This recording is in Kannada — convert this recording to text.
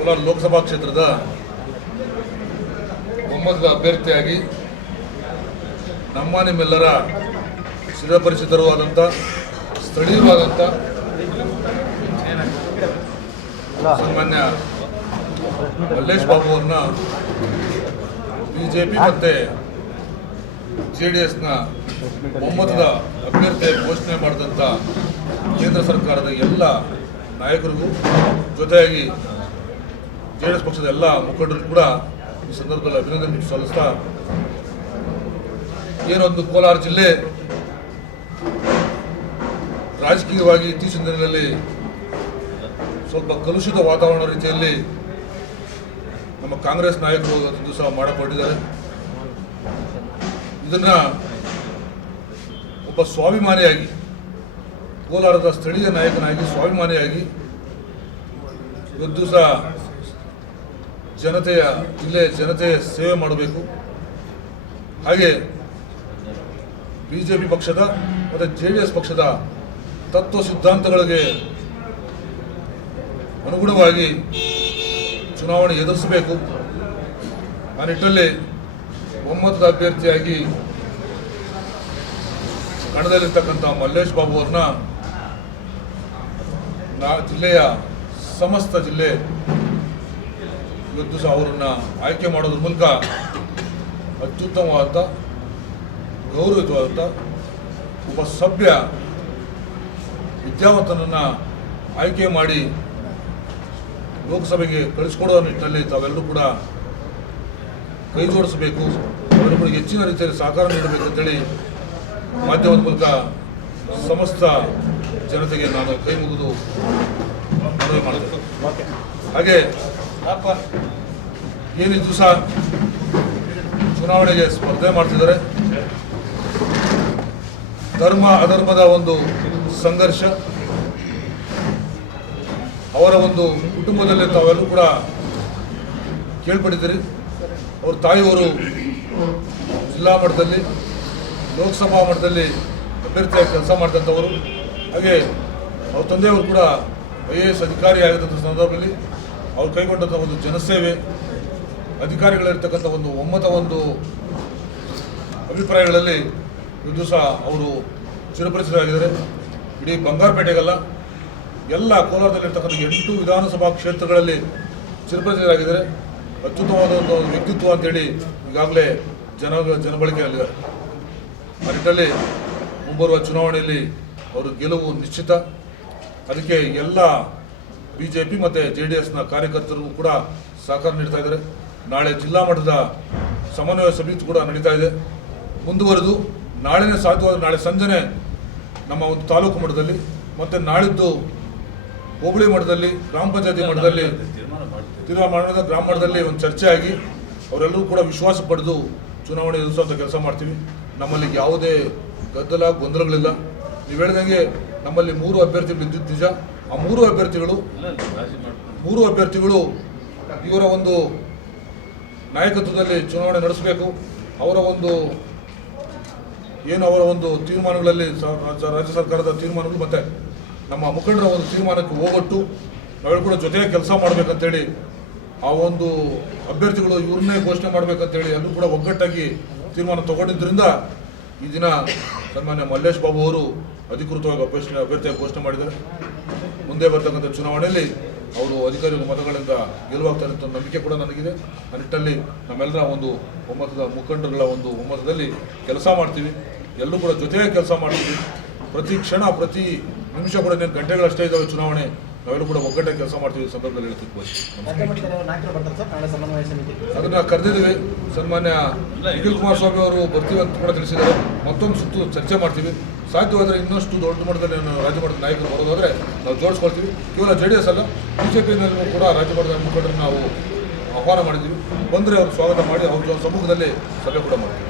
ಕೋಲಾರ ಲೋಕಸಭಾ ಕ್ಷೇತ್ರದ ಒಮ್ಮತದ ಅಭ್ಯರ್ಥಿಯಾಗಿ ನಿಮ್ಮೆಲ್ಲರ ಚಿರಪರಿಚಿತರೂ ಆದಂಥ ಸ್ಥಳೀಯವಾದಂಥ ಸಾಮಾನ್ಯ ಮಲ್ಲೇಶ್ ಬಾಬು ಅವ್ರನ್ನ ಬಿಜೆಪಿ ಮತ್ತು JDSನ ಒಮ್ಮತದ ಅಭ್ಯರ್ಥಿಯಾಗಿ ಘೋಷಣೆ ಮಾಡಿದಂಥ ಕೇಂದ್ರ ಸರ್ಕಾರದ ಎಲ್ಲ ನಾಯಕರಿಗೂ ಜೊತೆಯಾಗಿ JDS ಪಕ್ಷದ ಎಲ್ಲ ಮುಖಂಡರಿಗೂ ಕೂಡ ಈ ಸಂದರ್ಭದಲ್ಲಿ ಅಭಿನಂದನೆ ಸಲ್ಲಿಸ್ತಾ, ಏನೊಂದು ಕೋಲಾರ ಜಿಲ್ಲೆ ರಾಜಕೀಯವಾಗಿ ಇತ್ತೀಚಿನ ದಿನಗಳಲ್ಲಿ ಸ್ವಲ್ಪ ಕಲುಷಿತ ವಾತಾವರಣ ರೀತಿಯಲ್ಲಿ ನಮ್ಮ ಕಾಂಗ್ರೆಸ್ ನಾಯಕರು ಒಂದು ಸಹ ಮಾಡಲ್ಪಟ್ಟಿದ್ದಾರೆ. ಇದನ್ನ ಒಬ್ಬ ಸ್ವಾಭಿಮಾನಿಯಾಗಿ, ಕೋಲಾರದ ಸ್ಥಳೀಯ ನಾಯಕನಾಗಿ ಸ್ವಾಭಿಮಾನಿಯಾಗಿ ಇವತ್ತು ಸಹ ಜಿಲ್ಲೆಯ ಜನತೆಯ ಸೇವೆ ಮಾಡಬೇಕು. ಹಾಗೆ ಬಿಜೆಪಿ ಪಕ್ಷದ ಮತ್ತು JDS ಪಕ್ಷದ ತತ್ವ ಸಿದ್ಧಾಂತಗಳಿಗೆ ಅನುಗುಣವಾಗಿ ಚುನಾವಣೆ ಎದುರಿಸಬೇಕು. ಆ ನಿಟ್ಟಿನಲ್ಲಿ ಒಮ್ಮತದ ಅಭ್ಯರ್ಥಿಯಾಗಿ ಕಣದಲ್ಲಿರ್ತಕ್ಕಂಥ ಮಲ್ಲೇಶ್ ಬಾಬು ಅವ್ರನ್ನ ಜಿಲ್ಲೆಯ ಸಮಸ್ತ ಜಿಲ್ಲೆ ಇವತ್ತು ಸಹ ಅವರನ್ನು ಆಯ್ಕೆ ಮಾಡೋದ್ರ ಮೂಲಕ ಅತ್ಯುತ್ತಮವಾದ ಗೌರವಯುತವಾದಂಥ ಒಬ್ಬ ಸಭ್ಯ ವಿದ್ಯಾವಂತನನ್ನು ಆಯ್ಕೆ ಮಾಡಿ ಲೋಕಸಭೆಗೆ ಕಳಿಸ್ಕೊಡೋ ನಿಟ್ಟಿನಲ್ಲಿ ತಾವೆಲ್ಲರೂ ಕೂಡ ಕೈ ಜೋಡಿಸಬೇಕು, ಅವರೂ ಕೂಡ ಹೆಚ್ಚಿನ ರೀತಿಯಲ್ಲಿ ಸಹಕಾರ ನೀಡಬೇಕಂತೇಳಿ ಮಾಧ್ಯಮದ ಮೂಲಕ ಸಮಸ್ತ ಜನತೆಗೆ ನಾನು ಕೈ ಮುಗಿದು ಮನವಿ ಮಾಡ್ತೇನೆ. ಹಾಗೆ ಏನಿದು ದಿವಸ ಚುನಾವಣೆಗೆ ಸ್ಪರ್ಧೆ ಮಾಡ್ತಿದ್ದಾರೆ, ಧರ್ಮ ಅಧರ್ಮದ ಒಂದು ಸಂಘರ್ಷ, ಅವರ ಒಂದು ಕುಟುಂಬದಲ್ಲಿ ತಾವೆಲ್ಲರೂ ಕೂಡ ಕೇಳ್ಪಟ್ಟಿದ್ದೀರಿ. ಅವ್ರ ತಾಯಿಯವರು ಜಿಲ್ಲಾ ಮಟ್ಟದಲ್ಲಿ, ಲೋಕಸಭಾ ಮಟ್ಟದಲ್ಲಿ ಅಭ್ಯರ್ಥಿಯಾಗಿ ಕೆಲಸ ಮಾಡಿದಂಥವರು. ಹಾಗೆ ಅವ್ರ ತಂದೆಯವರು ಕೂಡ IAS ಅಧಿಕಾರಿ ಆಗಿದ್ದಂಥ ಸಂದರ್ಭದಲ್ಲಿ ಅವ್ರು ಕೈಗೊಂಡಂಥ ಒಂದು ಜನಸೇವೆ, ಅಧಿಕಾರಿಗಳಿರ್ತಕ್ಕಂಥ ಒಂದು ಒಮ್ಮತ ಒಂದು ಅಭಿಪ್ರಾಯಗಳಲ್ಲಿ ಇದು ಸಹ ಅವರು ಚಿರಪರಿಚಿತರಾಗಿದ್ದಾರೆ. ಇಡೀ ಬಂಗಾರಪೇಟೆಗಲ್ಲ, ಎಲ್ಲ ಕೋಲಾರದಲ್ಲಿರ್ತಕ್ಕಂಥ 8 ವಿಧಾನಸಭಾ ಕ್ಷೇತ್ರಗಳಲ್ಲಿ ಚಿರಪರಿಚಿತರಾಗಿದ್ದಾರೆ. ಅತ್ಯುತ್ತಮವಾದ ಒಂದು ವ್ಯಕ್ತಿತ್ವ ಅಂತೇಳಿ ಈಗಾಗಲೇ ಜನಬಳಕೆಯಲ್ಲಿದ್ದಾರೆ. ಆ ನಿಟ್ಟಿನಲ್ಲಿ ಮುಂಬರುವ ಚುನಾವಣೆಯಲ್ಲಿ ಅವರು ಗೆಲುವು ನಿಶ್ಚಿತ. ಅದಕ್ಕೆ ಎಲ್ಲ ಬಿಜೆಪಿ ಮತ್ತು JDSನ ಕಾರ್ಯಕರ್ತರು ಕೂಡ ಸಹಕಾರ ನೀಡ್ತಾ ಇದ್ದಾರೆ. ನಾಳೆ ಜಿಲ್ಲಾ ಮಟ್ಟದ ಸಮನ್ವಯ ಸಮಿತಿ ಕೂಡ ನಡೀತಾ ಇದೆ. ಮುಂದುವರೆದು ನಾಳೆನೇ ಸಾಧ್ಯವಾದ ನಾಳೆ ಸಂಜೆನೆ ನಮ್ಮ ಒಂದು ತಾಲೂಕು ಮಟ್ಟದಲ್ಲಿ ಮತ್ತು ನಾಳಿದ್ದು ಹೋಬಳಿ ಮಟ್ಟದಲ್ಲಿ, ಗ್ರಾಮ ಪಂಚಾಯತಿ ಮಟ್ಟದಲ್ಲಿ ತೀರ್ಮಾನ ಗ್ರಾಮ ಮಟ್ಟದಲ್ಲಿ ಒಂದು ಚರ್ಚೆ ಆಗಿ ಅವರೆಲ್ಲರೂ ಕೂಡ ವಿಶ್ವಾಸ ಪಡೆದು ಚುನಾವಣೆ ಎದುರಿಸುವಂಥ ಕೆಲಸ ಮಾಡ್ತೀವಿ. ನಮ್ಮಲ್ಲಿ ಯಾವುದೇ ಗದ್ದಲ ಗೊಂದಲಗಳಿಲ್ಲ. ನೀವು ಹೇಳಿದಂಗೆ ನಮ್ಮಲ್ಲಿ 3 ಅಭ್ಯರ್ಥಿಗಳು ಇದ್ದಿದ್ದು ನಿಜ. ಆ 3 ಅಭ್ಯರ್ಥಿಗಳು ಇವರ ಒಂದು ನಾಯಕತ್ವದಲ್ಲಿ ಚುನಾವಣೆ ನಡೆಸಬೇಕು. ಅವರ ಒಂದು ತೀರ್ಮಾನಗಳಲ್ಲಿ ರಾಜ್ಯ ಸರ್ಕಾರದ ತೀರ್ಮಾನಗಳು ಮತ್ತು ನಮ್ಮ ಮುಖಂಡರ ಒಂದು ತೀರ್ಮಾನಕ್ಕೆ ಹೋಗೊಟ್ಟು ನಾವೆಲ್ಲರೂ ಕೂಡ ಜೊತೆಗೆ ಕೆಲಸ ಮಾಡಬೇಕಂತೇಳಿ ಆ ಒಂದು ಅಭ್ಯರ್ಥಿಗಳು ಇವ್ರನ್ನೇ ಘೋಷಣೆ ಮಾಡಬೇಕಂತೇಳಿ ಎಲ್ಲರೂ ಕೂಡ ಒಗ್ಗಟ್ಟಾಗಿ ತೀರ್ಮಾನ ತಗೊಂಡಿದ್ದರಿಂದ ಈ ದಿನ ಸನ್ಮಾನ್ಯ ಮಲ್ಲೇಶ್ ಬಾಬು ಅವರು ಅಧಿಕೃತವಾಗಿ ಅಭ್ಯರ್ಥಿಯಾಗಿ ಘೋಷಣೆ ಮಾಡಿದ್ದಾರೆ. ಮುಂದೆ ಬರ್ತಕ್ಕಂಥ ಚುನಾವಣೆಯಲ್ಲಿ ಅವರು ಅಧಿಕಾರಿಗಳ ಮತಗಳಿಂದ ಗೆಲುವಾಗ್ತಾರೆ ಅಂತ ನಂಬಿಕೆ ಕೂಡ ನನಗಿದೆ. ಆ ನಿಟ್ಟಿನಲ್ಲಿ ನಮ್ಮೆಲ್ಲರ ಒಂದು ಒಮ್ಮತದ ಮುಖಂಡರುಗಳ ಒಂದು ಒಮ್ಮತದಲ್ಲಿ ಕೆಲಸ ಮಾಡ್ತೀವಿ. ಎಲ್ಲರೂ ಕೂಡ ಜೊತೆಗೆ ಕೆಲಸ ಮಾಡ್ತೀವಿ. ಪ್ರತಿ ಕ್ಷಣ ಪ್ರತಿ ನಿಮಿಷ ಕೂಡ ಗಂಟೆಗಳಷ್ಟೇ ಇದ್ದಾವೆ ಚುನಾವಣೆ. ನಾವೆಲ್ಲರೂ ಕೂಡ ಒಗ್ಗಟ್ಟಾಗಿ ಕೆಲಸ ಮಾಡ್ತೀವಿ. ಸಂದರ್ಭದಲ್ಲಿ ಹೇಳ್ತಿರ್ಬೋದು ಅದನ್ನು ಕರೆದಿದ್ದೀವಿ. ಸನ್ಮಾನ್ಯ ನಿಖಿಲ್ ಕುಮಾರಸ್ವಾಮಿ ಅವರು ಬರ್ತೀವಿ ಅಂತ ಕೂಡ ತಿಳಿಸಿದ್ದಾರೆ. ಮತ್ತೊಂದು ಸುತ್ತು ಚರ್ಚೆ ಮಾಡ್ತೀವಿ. ಸಾಧ್ಯವಾದರೆ ಇನ್ನಷ್ಟು ದೊಡ್ಡ ಮಟ್ಟದಲ್ಲಿ ರಾಜ್ಯ ಮಟ್ಟದ ನಾಯಕರು ಬರೋದಾದರೆ ನಾವು ಜೋಡಿಸ್ಕೊಳ್ತೀವಿ. ಕೇವಲ JDS ಅಲ್ಲ, BJPನಲ್ಲೂ ಕೂಡ ರಾಜ್ಯ ಮಟ್ಟದ ಮುಖಂಡರನ್ನು ನಾವು ಆಹ್ವಾನ ಮಾಡಿದ್ದೀವಿ. ಬಂದರೆ ಅವರು ಸ್ವಾಗತ ಮಾಡಿ ಅವ್ರ ಸಮ್ಮುಖದಲ್ಲಿ ಸಭೆ ಕೂಡ ಮಾಡ್ತೀವಿ.